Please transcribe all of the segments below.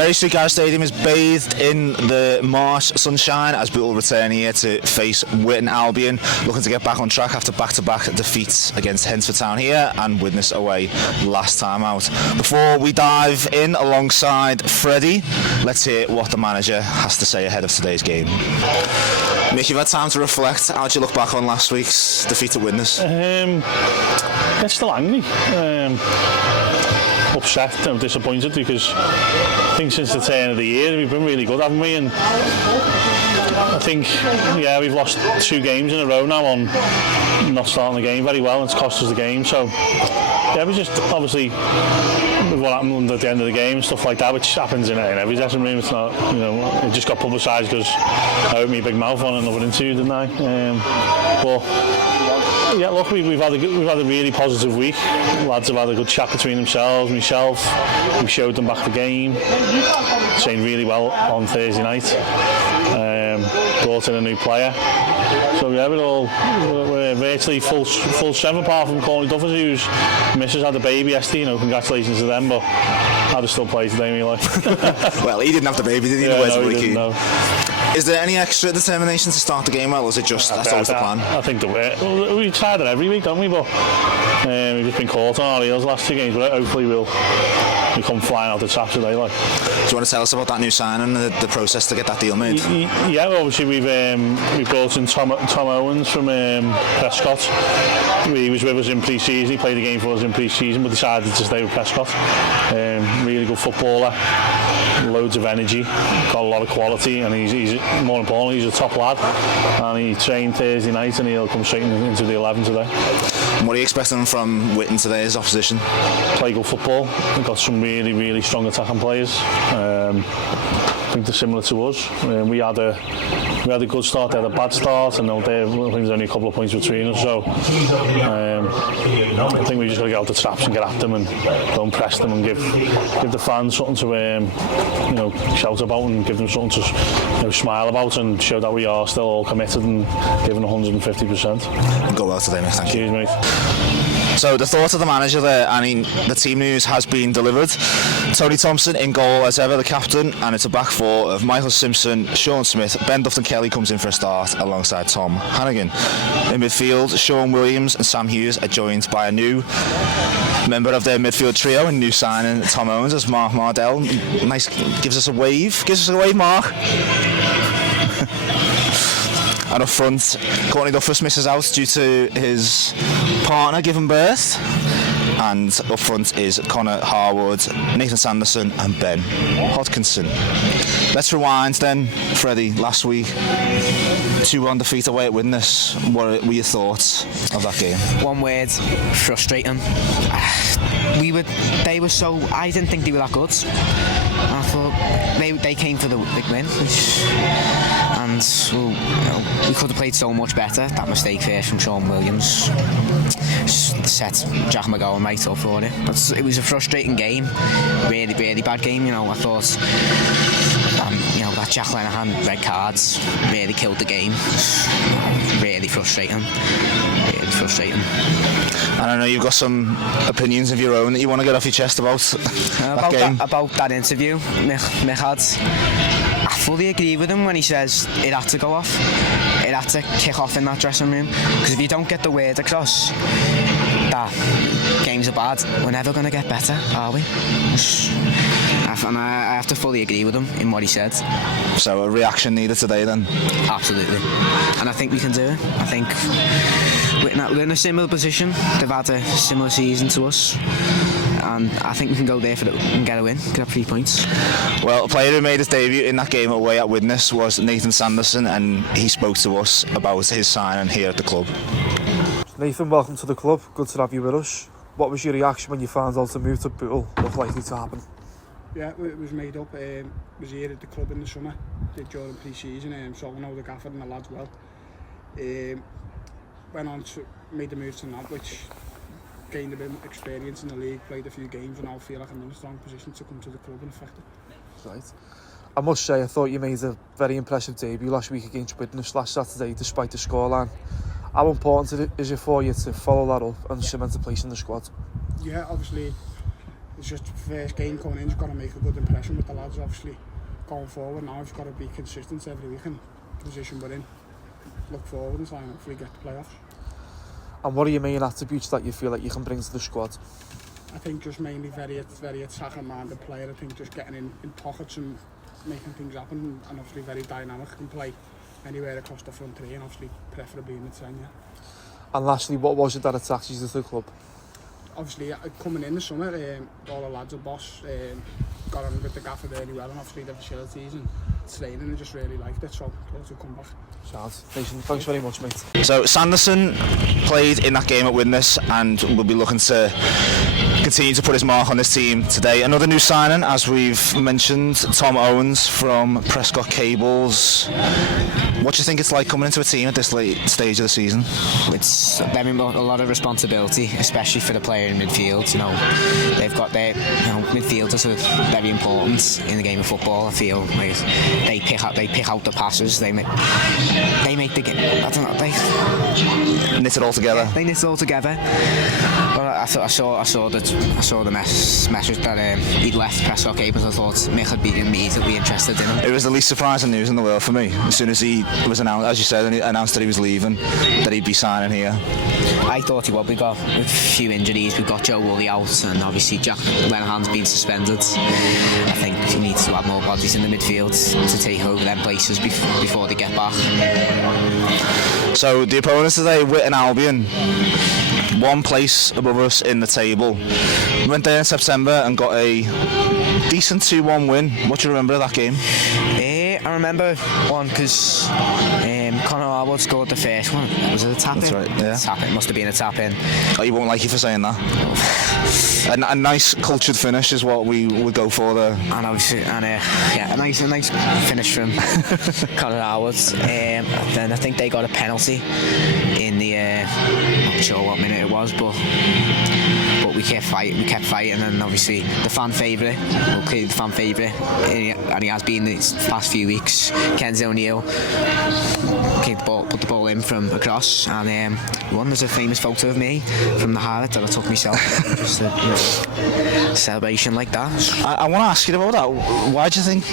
Bury Street Garage Stadium is bathed in the March sunshine as Bootle return here to face Witton Albion, looking to get back on track after back-to-back defeats against Hensford Town here and Widnes away last time out. Before we dive in alongside Freddie, let's hear what the manager has to say ahead of today's game. Mick, you've had time to reflect. How did you look back on last week's defeat at Widnes? It's still angry. Upset and disappointed because I think since the turn of the year we've been really good, haven't we? And I think we've lost 2 games in a row now on not starting the game very well. It's cost us the game. So we just obviously with what happened at the end of the game and stuff like that, which happens in every dressing room. It's not, it just got publicised because I opened my big mouth on another interview, didn't I? Look, we've had a really positive week. Lads have had a good chat between themselves, myself. We showed them back the game. Trained really well on Thursday night. Brought in a new player. So we're virtually full strength apart from Corny Duffers, whose missus had a baby yesterday. Congratulations to them, but I'd have still played today, me like. Well, he didn't have the baby, did he? No, he didn't, no. Is there any extra determination to start the game well, or is it just that's always the plan? I think we try that every week, don't we? But we've just been caught on our heels last 2 games, but hopefully we'll come flying out the trap today. Like. Do you want to tell us about that new signing and the process to get that deal made? Yeah, obviously we brought in Tom Owens from Prescott. He was with us in pre-season. He played a game for us in pre-season, but decided to stay with Prescott. Really good footballer, loads of energy, got a lot of quality, and he's more importantly, he's a top lad. And he trained Thursday night, and he'll come straight into the 11 today. And what are you expecting from Witton today as opposition? Play good football. We've got some really, really strong attacking players. I think they're similar to us. We had a good start, they had a bad start, and I think there's only a couple of points between us. So I think we just got to get out the traps and get at them and go and press them and give the fans something to shout about and give them something to smile about and show that we are still all committed and giving 150%. Go well today, mate. Thank you. Cheers, mate. So the thought of the manager there, the team news has been delivered. Tony Thompson in goal as ever, the captain, and it's a back 4 of Michael Simpson, Sean Smith, Ben Dufton-Kelly comes in for a start alongside Tom Hannigan. In midfield, Sean Williams and Sam Hughes are joined by a new member of their midfield trio and new signing Tom Owens as Mark Mardell. Nice, gives us a wave, Mark. And up front, Courtney Duffus misses out due to his partner giving birth. And up front is Connor Harwood, Nathan Sanderson and Ben Hodkinson. Let's rewind then, Freddie, last week. 2-1 defeat away at Widnes. What were your thoughts of that game? One word, frustrating. I didn't think they were that good. I thought they came for the big win. And we could have played so much better. That mistake first from Sean Williams set Jack McGowan right up for it. But it was a frustrating game, really, really bad game. I thought that Jack Lenihan red cards really killed the game. Really frustrating. And I know you've got some opinions of your own that you want to get off your chest about that game. About that interview Mick had. I fully agree with him when he says it had to go off. It had to kick off in that dressing room. Because if you don't get the word across that games are bad, we're never going to get better, are we? And I have to fully agree with him in what he said. So a reaction needed today then? Absolutely. And I think we can do it. I think we're in a similar position. They've had a similar season to us. And I think we can go there and get a win, get 3 points. Well, a player who made his debut in that game away at Widnes was Nathan Sanderson, and he spoke to us about his signing here at the club. Nathan, welcome to the club. Good to have you with us. What was your reaction when you found out the move to Bootle looked likely to happen? Yeah, it was made up. Was here at the club in the summer, did during pre-season, so I know the gaffer and the lads well. Went on to made the move to Norwich, gained a bit of experience in the league, played a few games, and now feel like I'm in a strong position to come to the club and affect it. Right. I must say, I thought you made a very impressive debut last week against Widnes last Saturday, despite the scoreline. How important is it for you to follow that up and cement a place in the squad? Yeah, obviously, it's just first game coming in, you've got to make a good impression with the lads. Obviously, going forward now, you've got to be consistent every week in the position we're in. Look forward and try and hopefully get the playoffs. And what are your main attributes that you feel like you can bring to the squad? I think just mainly very attacking-minded player. I think just getting in pockets and making things happen, and obviously very dynamic, can play anywhere across the front three, and obviously preferably in the 10. Yeah. And lastly, what was it that attracted you to the club? Obviously, coming in the summer, all the lads are boss, got on with the gaffer really well, and obviously the facilities and training, and just really liked it, so thought to come back. Sound. Thanks very much, mate. So Sanderson played in that game at Widnes and will be looking to continue to put his mark on this team today. Another new signing, as we've mentioned, Tom Owens from Prescott Cables. What do you think it's like coming into a team at this late stage of the season? It's very much a lot of responsibility, especially for the player in midfield. You know, they've got their, midfielders are very important in the game of football. I feel like they pick out the passes. They make the game. I don't know. They knit it all together. They knit it all together. But I saw the message that he'd left Prescott Cables. I thought Mick would be immediately interested in him. It was the least surprising news in the world for me. As soon as he was announced, as you said, and he announced that he was leaving, that he'd be signing here. I thought he would. We got a few injuries. We've got Joe Woolley out, and obviously Jack Lenihan's been suspended. I think he needs to have more bodies in the midfield to take over them places before they get back. So the opponents today, Witton Albion, one place above us in the table. We went there in September and got a decent 2-1 win. What do you remember of that game? I remember one because Conor Harwood scored the first one. Was it a tap-in? That's right, yeah. Tap-in, must have been a tap-in. Oh, you won't like you for saying that. A nice cultured finish is what we would go for there. And obviously, a nice finish from Conor Harwood. Then I think they got a penalty in the not sure what minute it was, but we kept fighting, and obviously the fan favourite, and he has been these past few weeks, Kenzie O'Neill, put the ball in from across, and there's a famous photo of me from the highlight that I took myself. Just a celebration like that. I want to ask you about that. Why do you think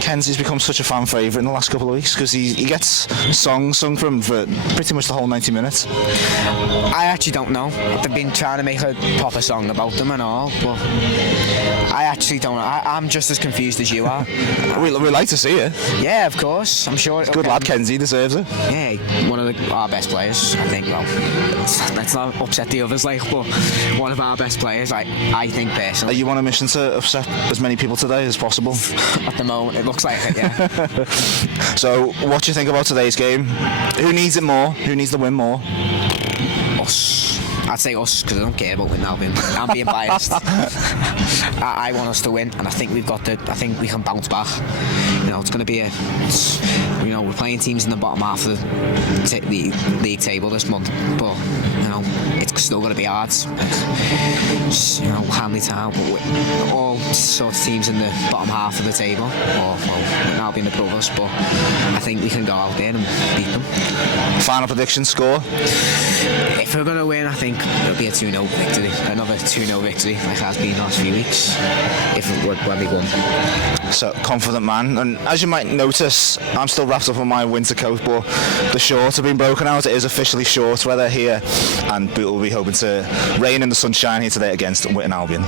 Kenzie's become such a fan favourite in the last couple of weeks? Because he gets songs sung from for pretty much the whole 90 minutes. I actually don't know. They've been trying to make a proper song about them and all, but I actually don't know. I'm just as confused as you are. We like to see it. Yeah, of course. I'm sure. Good lad, Kenzie deserves it. Yeah, one of our best players, I think. Well, let's not upset the others, but one of our best players, I think personally. Are you on a mission to upset as many people today as possible? At the moment, it looks like it, yeah. So, what do you think about today's game? Who needs it more? Who needs the win more? Us. I'd say us, because I don't care about winning Albion. I'm being biased. I want us to win, and I think I think we can bounce back. It's going to be we're playing teams in the bottom half of the league table this month, but it's still going to be hard. Hanley Town, but all sorts of teams in the bottom half of the table, or Albion above us, but I think we can go out there and beat them. Final prediction score? If we're going to win, I think it'll be a 2-0 victory. Another 2-0 victory, like has been the last few weeks, when we won. So, confident man. And as you might notice, I'm still wrapped up in my winter coat, but the shorts have been broken out. It is officially short weather here, and Bootle will be hoping to rain in the sunshine here today against Witton Albion.